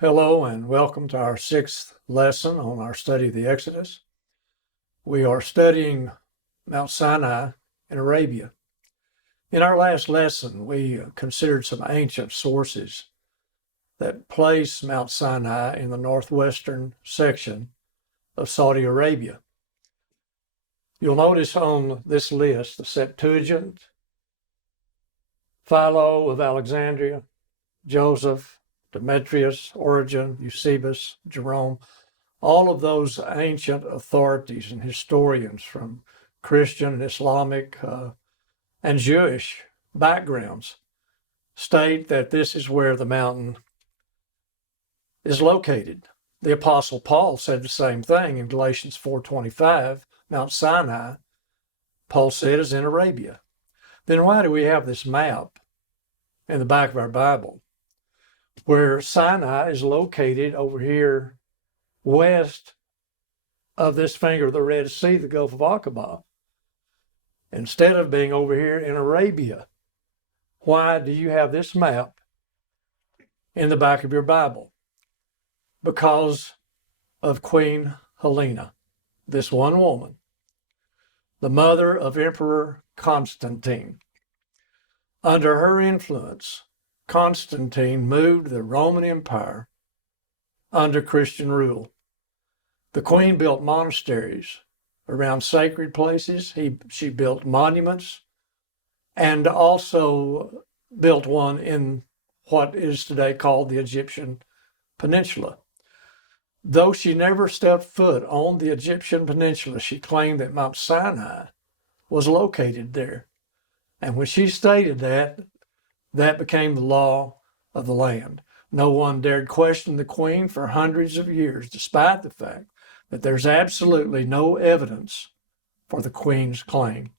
Hello and welcome to our sixth lesson on our study of the Exodus. We are studying Mount Sinai in Arabia. In our last lesson, we considered some ancient sources that place Mount Sinai in the northwestern section of Saudi Arabia. You'll notice on this list the Septuagint, Philo of Alexandria, Joseph, Demetrius, Origen, Eusebius, Jerome, all of those ancient authorities and historians from Christian, Islamic, and Jewish backgrounds state that this is where the mountain is located. The Apostle Paul said the same thing in Galatians 4:25, Mount Sinai, Paul said, is in Arabia. Then why do we have this map in the back of our Bible, where Sinai is located over here west of this finger of the Red Sea, the Gulf of Aqaba, instead of being over here in Arabia? Why do you have this map in the back of your Bible? Because of Queen Helena, this one woman, the mother of Emperor Constantine. Under her influence, Constantine moved the Roman Empire under Christian rule. The queen built monasteries around sacred places. She built monuments and also built one in what is today called the Egyptian Peninsula. Though she never stepped foot on the Egyptian Peninsula, she claimed that Mount Sinai was located there. And when she stated that, that became the law of the land. No one dared question the queen for hundreds of years, despite the fact that there's absolutely no evidence for the queen's claim.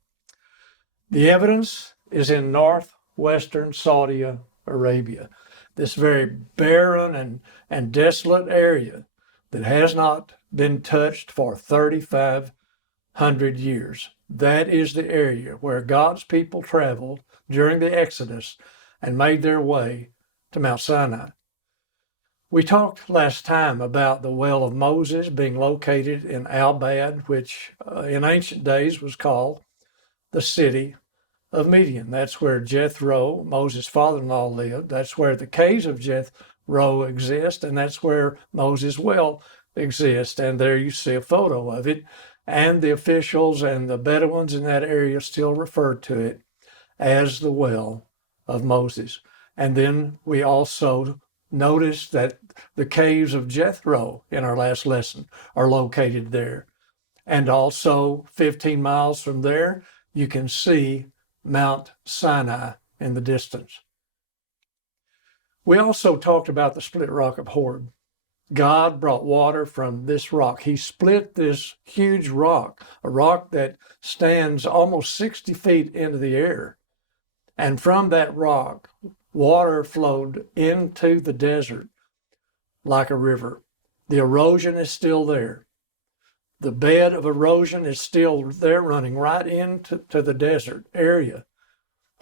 The evidence is in northwestern Saudi Arabia, this very barren and desolate area that has not been touched for 3,500 years. That is the area where God's people traveled during the Exodus and made their way to Mount Sinai. We talked last time about the well of Moses being located in Al-Bad, which in ancient days was called the city of Midian. That's where Jethro, Moses' father-in-law, lived. That's where the caves of Jethro exist, and that's where Moses' well exists. And there you see a photo of it. And the officials and the Bedouins in that area still refer to it as the well of Moses. And then we also noticed that the caves of Jethro in our last lesson are located there. And also 15 miles from there, you can see Mount Sinai in the distance. We also talked about the split rock of Horeb. God brought water from this rock. He split this huge rock, a rock that stands almost 60 feet into the air. And from that rock, water flowed into the desert like a river. The erosion is still there. The bed of erosion is still there, running right into the desert area.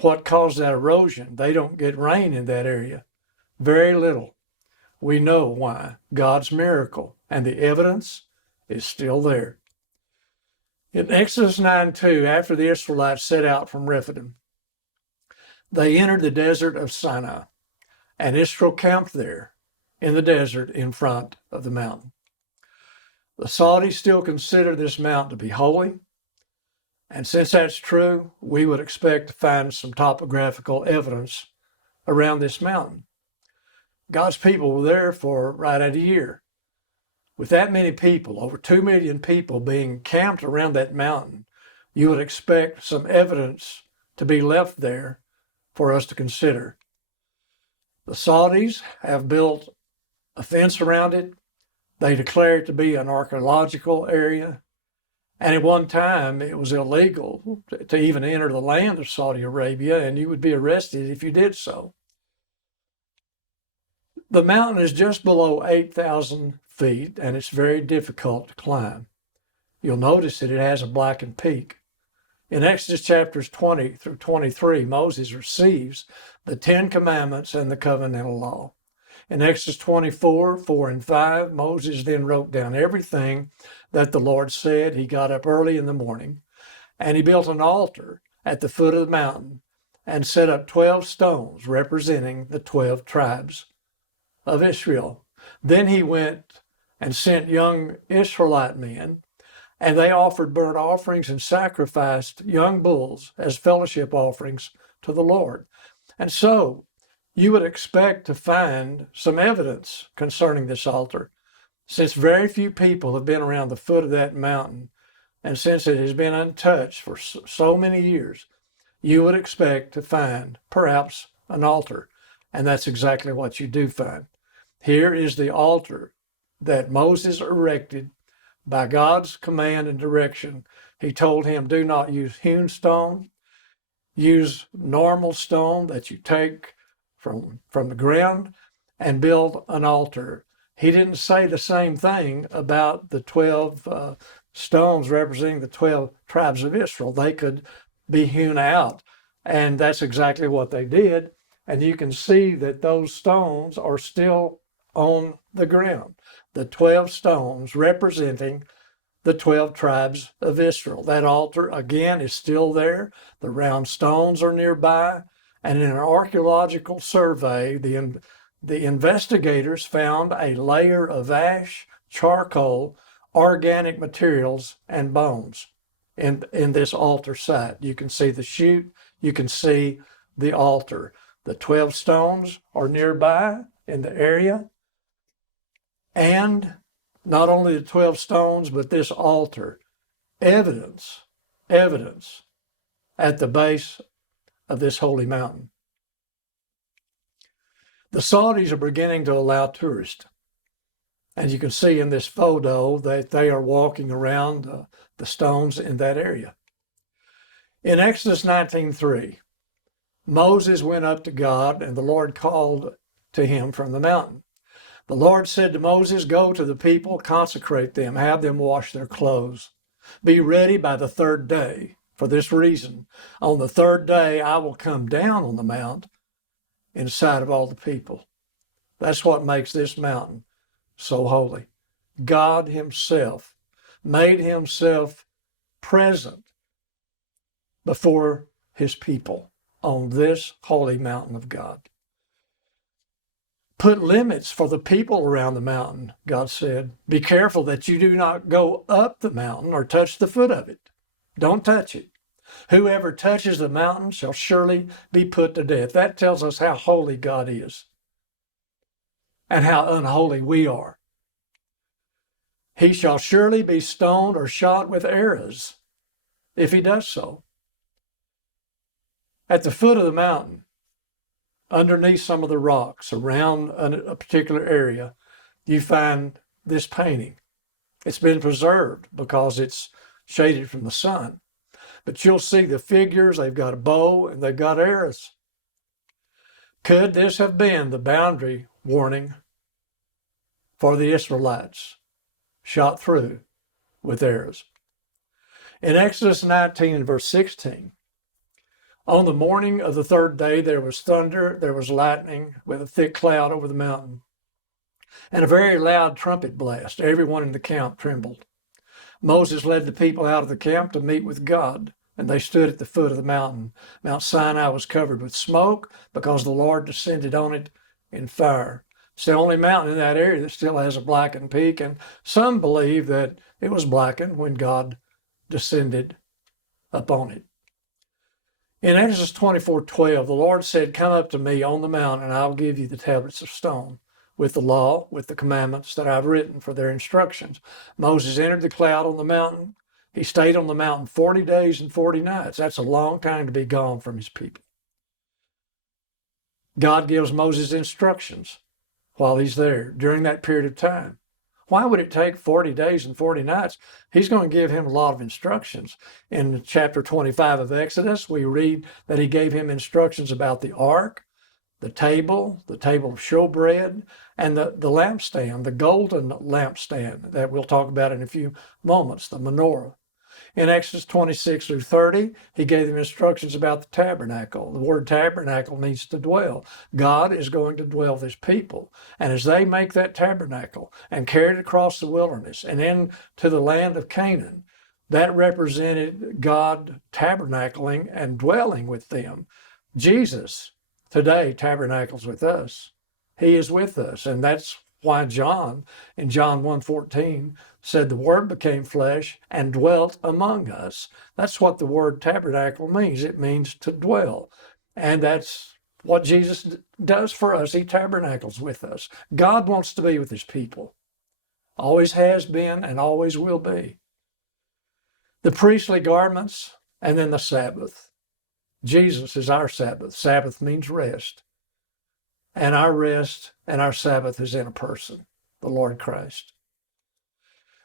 What caused that erosion? They don't get rain in that area. Very little. We know why. God's miracle. And the evidence is still there. In Exodus 9:2, after the Israelites set out from Rephidim, they entered the desert of Sinai, and Israel camped there in the desert in front of the mountain. The Saudis still consider this mountain to be holy, and since that's true, we would expect to find some topographical evidence around this mountain. God's people were there for right at a year. With that many people, over 2 million people being camped around that mountain, you would expect some evidence to be left there for us to consider. The Saudis have built a fence around it. They declare it to be an archaeological area. And at one time, it was illegal to even enter the land of Saudi Arabia, and you would be arrested if you did so. The mountain is just below 8,000 feet, and it's very difficult to climb. You'll notice that it has a blackened peak. In Exodus chapters 20 through 23, Moses receives the 10 Commandments and the covenantal law. In Exodus 24, 4 and 5, Moses then wrote down everything that the Lord said. He got up early in the morning and he built an altar at the foot of the mountain and set up 12 stones representing the 12 tribes of Israel. Then he went and sent young Israelite men, and they offered burnt offerings and sacrificed young bulls as fellowship offerings to the Lord. And so you would expect to find some evidence concerning this altar, since very few people have been around the foot of that mountain, and since it has been untouched for so many years, you would expect to find perhaps an altar. And that's exactly what you do find. Here is the altar that Moses erected by God's command and direction. He told him, do not use hewn stone, use normal stone that you take from the ground and build an altar. He didn't say the same thing about the 12 stones representing the 12 tribes of Israel. They could be hewn out, and that's exactly what they did. And you can see that those stones are still on the ground. The 12 stones representing the 12 tribes of Israel. That altar, again, is still there. The round stones are nearby. And in an archaeological survey, the investigators found a layer of ash, charcoal, organic materials, and bones in this altar site. You can see the chute. You can see the altar. The 12 stones are nearby in the area. And not only the 12 stones, but this altar. Evidence at the base of this holy mountain. The Saudis are beginning to allow tourists. And you can see in this photo that they are walking around the stones in that area. In Exodus 19:3, Moses went up to God, and the Lord called to him from the mountain. The Lord said to Moses, go to the people, consecrate them, have them wash their clothes. Be ready by the third day. For this reason, on the third day, I will come down on the mount in sight of all the people. That's what makes this mountain so holy. God himself made himself present before his people on this holy mountain of God. Put limits for the people around the mountain, God said. Be careful that you do not go up the mountain or touch the foot of it. Don't touch it. Whoever touches the mountain shall surely be put to death. That tells us how holy God is and how unholy we are. He shall surely be stoned or shot with arrows if he does so. At the foot of the mountain, underneath some of the rocks around a particular area, you find this painting. It's been preserved because it's shaded from the sun. But you'll see the figures, they've got a bow and they've got arrows. Could this have been the boundary warning for the Israelites shot through with arrows? In Exodus 19 and verse 16, on the morning of the third day, there was thunder, there was lightning with a thick cloud over the mountain, and a very loud trumpet blast. Everyone in the camp trembled. Moses led the people out of the camp to meet with God, and they stood at the foot of the mountain. Mount Sinai was covered with smoke because the Lord descended on it in fire. It's the only mountain in that area that still has a blackened peak, and some believe that it was blackened when God descended upon it. In Exodus 24:12, the Lord said, come up to me on the mountain, and I'll give you the tablets of stone with the law, with the commandments that I've written for their instructions. Moses entered the cloud on the mountain. He stayed on the mountain 40 days and 40 nights. That's a long time to be gone from his people. God gives Moses instructions while he's there during that period of time. Why would it take 40 days and 40 nights? He's going to give him a lot of instructions. In chapter 25 of Exodus, we read that he gave him instructions about the ark, the table of showbread, and the lampstand, the golden lampstand that we'll talk about in a few moments, the menorah. In Exodus 26 through 30, he gave them instructions about the tabernacle. The word tabernacle means to dwell. God is going to dwell with his people. And as they make that tabernacle and carry it across the wilderness and into the land of Canaan, that represented God tabernacling and dwelling with them. Jesus today tabernacles with us. He is with us. And that's why John, in John 1:14, said the Word became flesh and dwelt among us. That's what the word tabernacle means. It means to dwell. And that's what Jesus does for us. He tabernacles with us. God wants to be with his people. Always has been and always will be. The priestly garments and then the Sabbath. Jesus is our Sabbath. Sabbath means rest. And our rest and our Sabbath is in a person, the Lord Christ.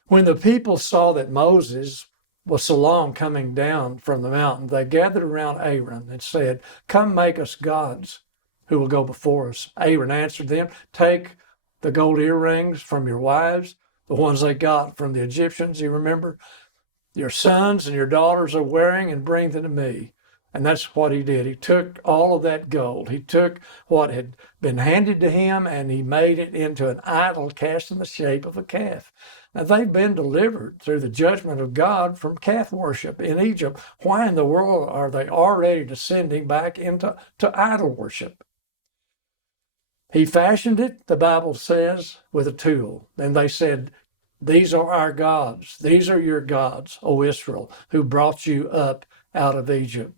When the people saw that Moses was so long coming down from the mountain, they gathered around Aaron and said, "Come make us gods who will go before us." Aaron answered them, "Take the gold earrings from your wives, the ones they got from the Egyptians, you remember, your sons and your daughters are wearing, and bring them to me." And that's what he did. He took all of that gold. He took what had been handed to him and he made it into an idol cast in the shape of a calf. Now, they've been delivered through the judgment of God from calf worship in Egypt. Why in the world are they already descending back into idol worship? He fashioned it, the Bible says, with a tool. And they said, "These are our gods. These are your gods, O Israel, who brought you up out of Egypt."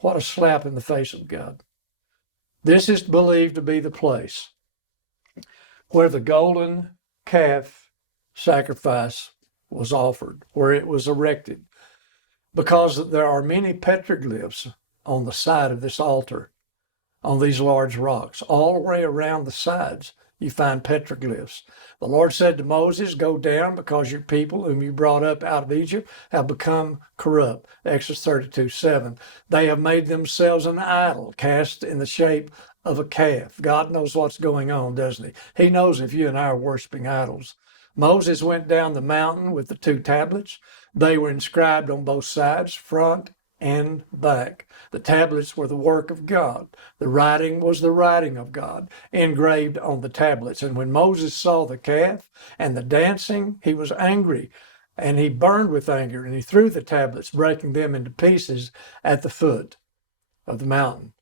What a slap in the face of God. This is believed to be the place where the golden calf sacrifice was offered, where it was erected, because there are many petroglyphs on the side of this altar, on these large rocks. All the way around the sides, you find petroglyphs. The Lord said to Moses, "Go down, because your people whom you brought up out of Egypt have become corrupt." Exodus 32:7. They have made themselves an idol cast in the shape of a calf. God knows what's going on, doesn't he? He knows if you and I are worshiping idols. Moses went down the mountain with the two tablets. They were inscribed on both sides, front and back. The tablets were the work of God. The writing was the writing of God, engraved on the tablets. And when Moses saw the calf and the dancing, he was angry, and he burned with anger, and he threw the tablets, breaking them into pieces at the foot of the mountain.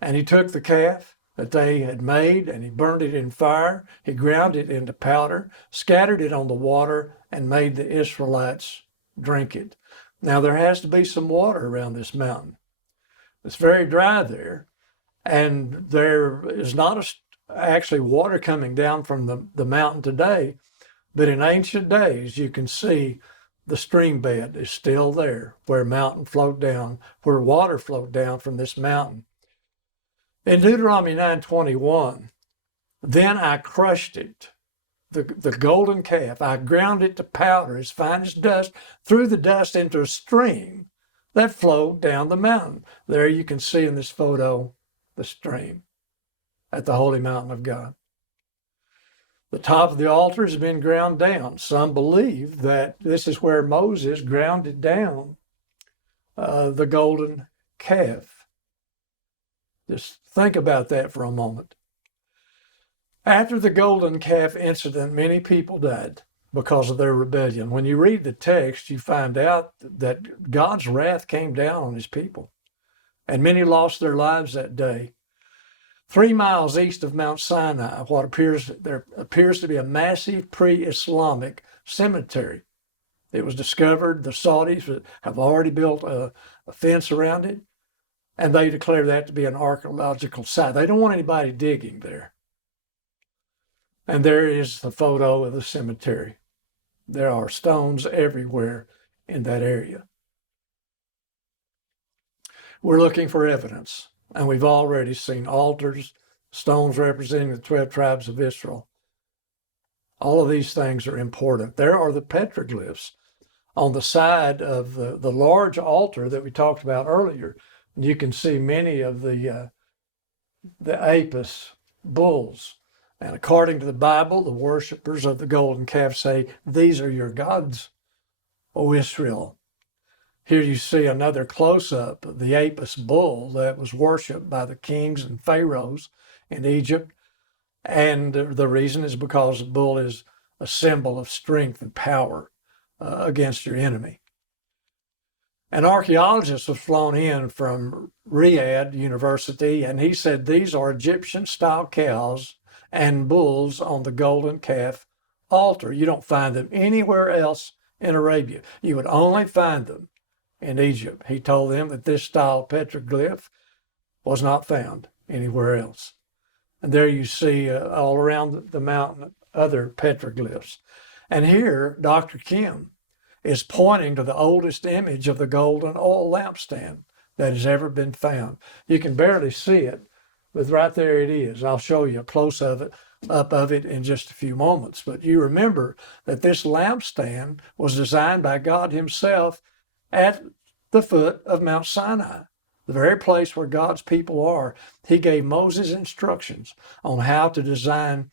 And he took the calf that they had made, and he burned it in fire. He ground it into powder, scattered it on the water, and made the Israelites drink it. Now, there has to be some water around this mountain. It's very dry there, and there is not actually water coming down from the mountain today, but in ancient days, you can see the stream bed is still there, where mountain flowed down, where water flowed down from this mountain. In Deuteronomy 9:21, "Then I crushed it," the golden calf, "I ground it to powder as fine as dust, threw the dust into a stream that flowed down the mountain." There you can see in this photo the stream at the holy mountain of God. The top of the altar has been ground down. Some believe that this is where Moses grounded down the golden calf. Just think about that for a moment. After the golden calf incident, many people died because of their rebellion. When you read the text, you find out that God's wrath came down on his people, and many lost their lives that day. 3 miles east of Mount Sinai, there appears to be a massive pre-Islamic cemetery. It was discovered. The Saudis have already built a fence around it, and they declare that to be an archaeological site. They don't want anybody digging there. And there is the photo of the cemetery. There are stones everywhere in that area. We're looking for evidence, and we've already seen altars, stones representing the 12 tribes of Israel. All of these things are important. There are the petroglyphs on the side of the large altar that we talked about earlier. You can see many of the Apis bulls. And according to the Bible, the worshipers of the golden calf say, "These are your gods, O Israel." Here you see another close-up of the Apis bull that was worshipped by the kings and pharaohs in Egypt. And the reason is because the bull is a symbol of strength and power against your enemy. An archaeologist was flown in from Riyadh University, and he said these are Egyptian-style cows and bulls on the golden calf altar. You don't find them anywhere else in Arabia. You would only find them in Egypt. He told them that this style petroglyph was not found anywhere else. And there you see all around the mountain other petroglyphs. And here, Dr. Kim is pointing to the oldest image of the golden oil lampstand that has ever been found. You can barely see it, but right there it is. I'll show you a close-up of it in just a few moments. But you remember that this lampstand was designed by God himself at the foot of Mount Sinai, the very place where God's people are. He gave Moses instructions on how to design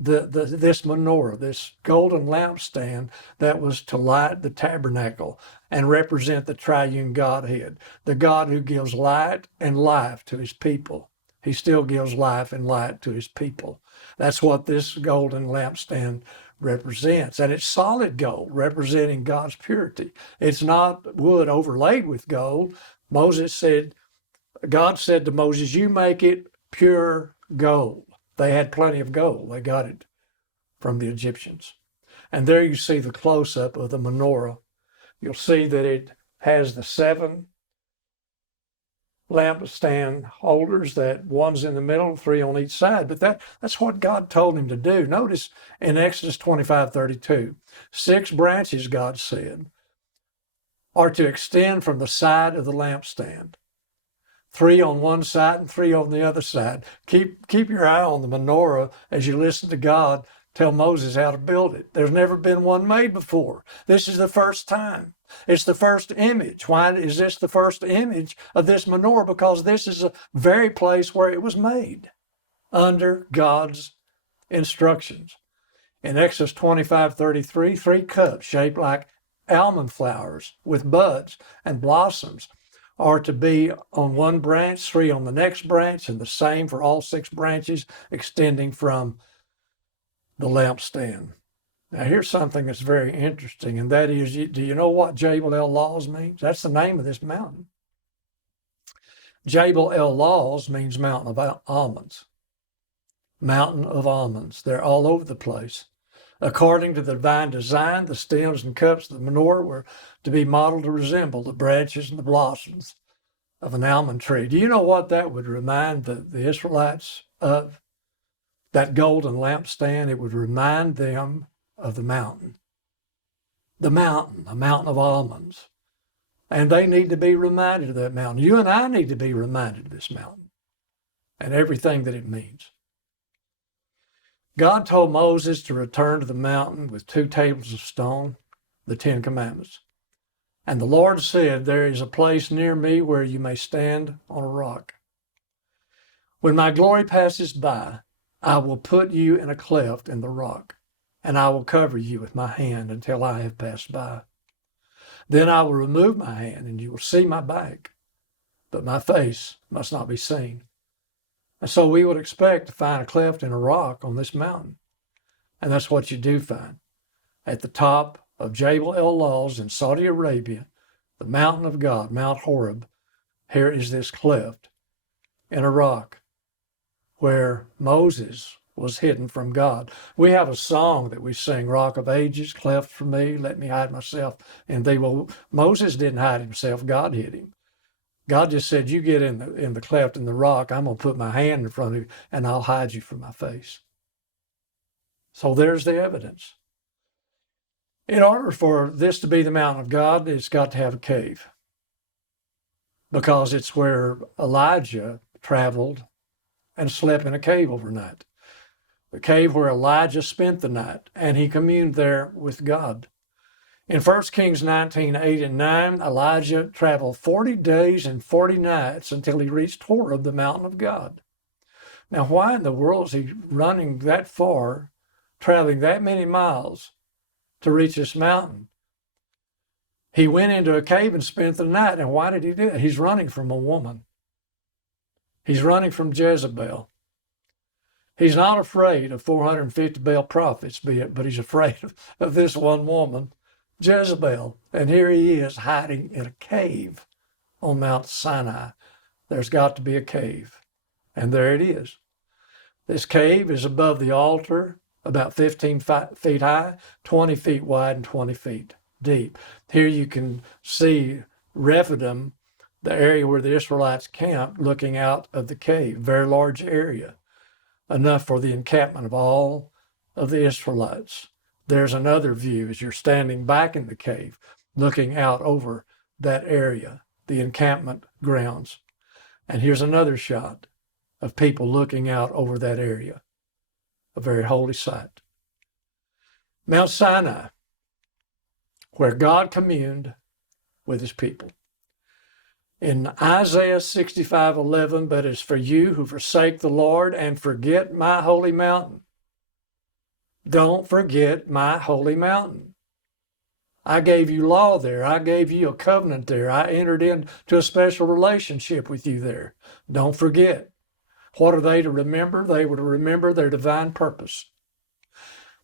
this menorah, this golden lampstand that was to light the tabernacle and represent the triune Godhead, the God who gives light and life to his people. He still gives life and light to his people. That's what this golden lampstand represents. And it's solid gold, representing God's purity. It's not wood overlaid with gold. God said to Moses, you make it pure gold. They had plenty of gold. They got it from the Egyptians. And there you see the close-up of the menorah. You'll see that it has the 7 lampstand holders, that one's in the middle, 3 on each side. But that's what God told him to do. Notice in Exodus 25:32, 6 branches, God said, are to extend from the side of the lampstand. 3 on one side and 3 on the other side. Keep your eye on the menorah as you listen to God tell Moses how to build it. There's never been one made before. This is the first time. It's the first image. Why is this the first image of this menorah? Because this is the very place where it was made, under God's instructions. In Exodus 25:33, 3 cups shaped like almond flowers with buds and blossoms are to be on one branch, 3 on the next branch, and the same for all 6 branches extending from the lampstand. Now here's something that's very interesting, and that is, do you know what Jabal Lawz means? That's the name of this mountain. Jabal Lawz means mountain of almonds. Mountain of almonds. They're all over the place. According to the divine design, the stems and cups of the menorah were to be modeled to resemble the branches and the blossoms of an almond tree. Do you know what that would remind the Israelites of? That golden lampstand, it would remind them of the mountain. The mountain, a mountain of almonds. And they need to be reminded of that mountain. You and I need to be reminded of this mountain and everything that it means. God told Moses to return to the mountain with 2 tables of stone, the 10 Commandments. And the Lord said, there is a place near me where you may stand on a rock. When my glory passes by, I will put you in a cleft in the rock, and I will cover you with my hand until I have passed by. Then I will remove my hand, and you will see my back, but my face must not be seen. And so we would expect to find a cleft in a rock on this mountain. And that's what you do find. At the top of Jabal Lawz in Saudi Arabia, the mountain of God, Mount Horeb, here is this cleft in a rock where Moses was hidden from God. We have a song that we sing, Rock of Ages, cleft for me, let me hide myself in thee. Well, Moses didn't hide himself, God hid him. God just said, you get in the cleft in the rock, I'm going to put my hand in front of you and I'll hide you from my face. So there's the evidence. In order for this to be the mountain of God, it's got to have a cave, because it's where Elijah traveled and slept in a cave overnight. The cave where Elijah spent the night, and he communed there with God. In 1 Kings 19:8 and 9, Elijah traveled 40 days and 40 nights until he reached Horeb, the mountain of God. Now, why in the world is he running that far, traveling that many miles to reach this mountain? He went into a cave and spent the night. And why did he do that? He's running from a woman. He's running from Jezebel. He's not afraid of 450 Baal prophets, but he's afraid of this one woman, Jezebel. And here he is hiding in a cave on Mount Sinai. There's got to be a cave. And there it is. This cave is above the altar, about 15 feet high, 20 feet wide, and 20 feet deep. Here you can see Rephidim, the area where the Israelites camped, looking out of the cave. Very large area, enough for the encampment of all of the Israelites. There's another view as you're standing back in the cave, looking out over that area, the encampment grounds. And here's another shot of people looking out over that area, a very holy sight. Mount Sinai, where God communed with his people. In Isaiah 65:11, but as for you who forsake the Lord and forget my holy mountain. Don't forget my holy mountain. I gave you law there. I gave you a covenant there. I entered into a special relationship with you there. Don't forget. What are they to remember? They were to remember their divine purpose.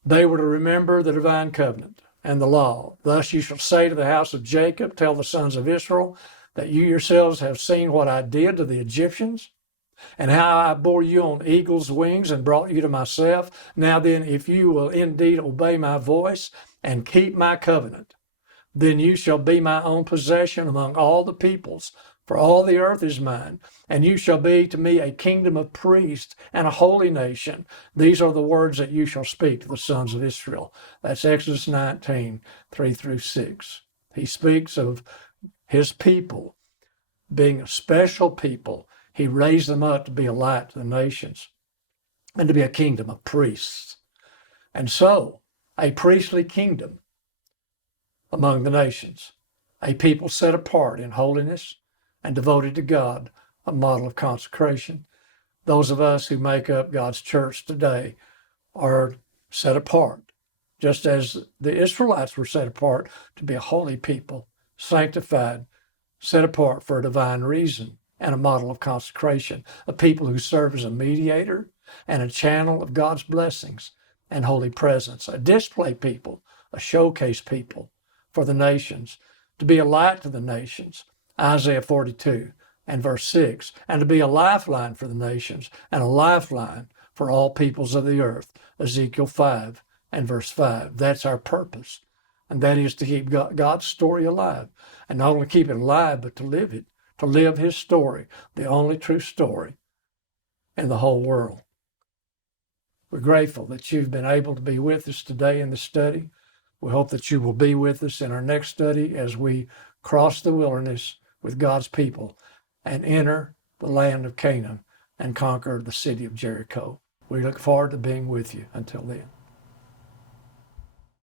They were to remember the divine covenant and the law. Thus you shall say to the house of Jacob, tell the sons of Israel, that you yourselves have seen what I did to the Egyptians, and how I bore you on eagle's wings and brought you to myself. Now then, if you will indeed obey my voice and keep my covenant, then you shall be my own possession among all the peoples, for all the earth is mine, and you shall be to me a kingdom of priests and a holy nation. These are the words that you shall speak to the sons of Israel. That's Exodus 19, 3-6. He speaks of his people being a special people. He raised them up to be a light to the nations and to be a kingdom of priests. And so, a priestly kingdom among the nations, a people set apart in holiness and devoted to God, a model of consecration. Those of us who make up God's church today are set apart, just as the Israelites were set apart to be a holy people, sanctified, set apart for a divine reason and a model of consecration, a people who serve as a mediator and a channel of God's blessings and holy presence, a display people, a showcase people for the nations, to be a light to the nations, Isaiah 42 and verse 6, and to be a lifeline for the nations and a lifeline for all peoples of the earth, Ezekiel 5 and verse 5. That's our purpose, and that is to keep God's story alive, and not only keep it alive, but to live it, to live his story, the only true story in the whole world. We're grateful that you've been able to be with us today in the study. We hope that you will be with us in our next study as we cross the wilderness with God's people and enter the land of Canaan and conquer the city of Jericho. We look forward to being with you until then.